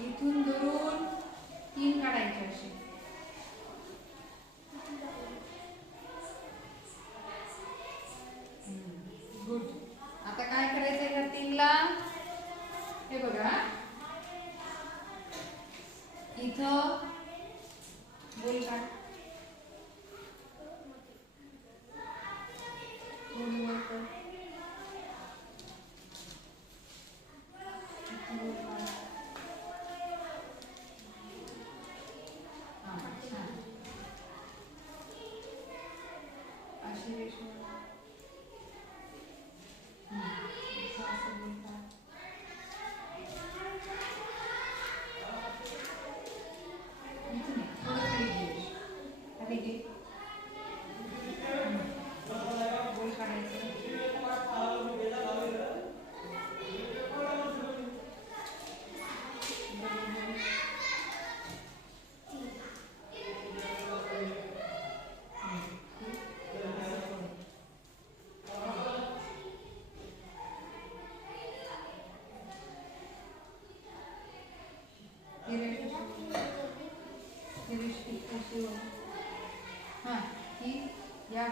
इथून दोन तीन काढायचे असे. गुड आता काय करायचंय का तीनला? हे बघा. इथं बोल काढ imagination.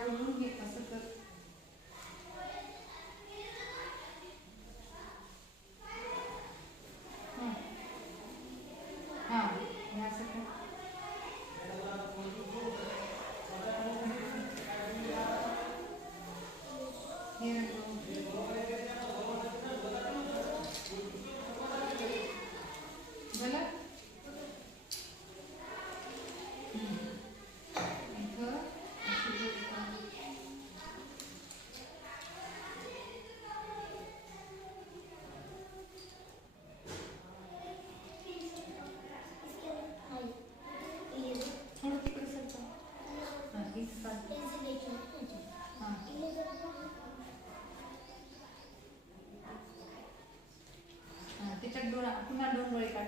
वळून घेता सतत Voilà. त्याच्यात डोळा पुन्हा दोन डोळे काढ.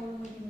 Alderman Dean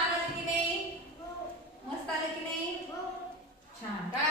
ใช่ ได้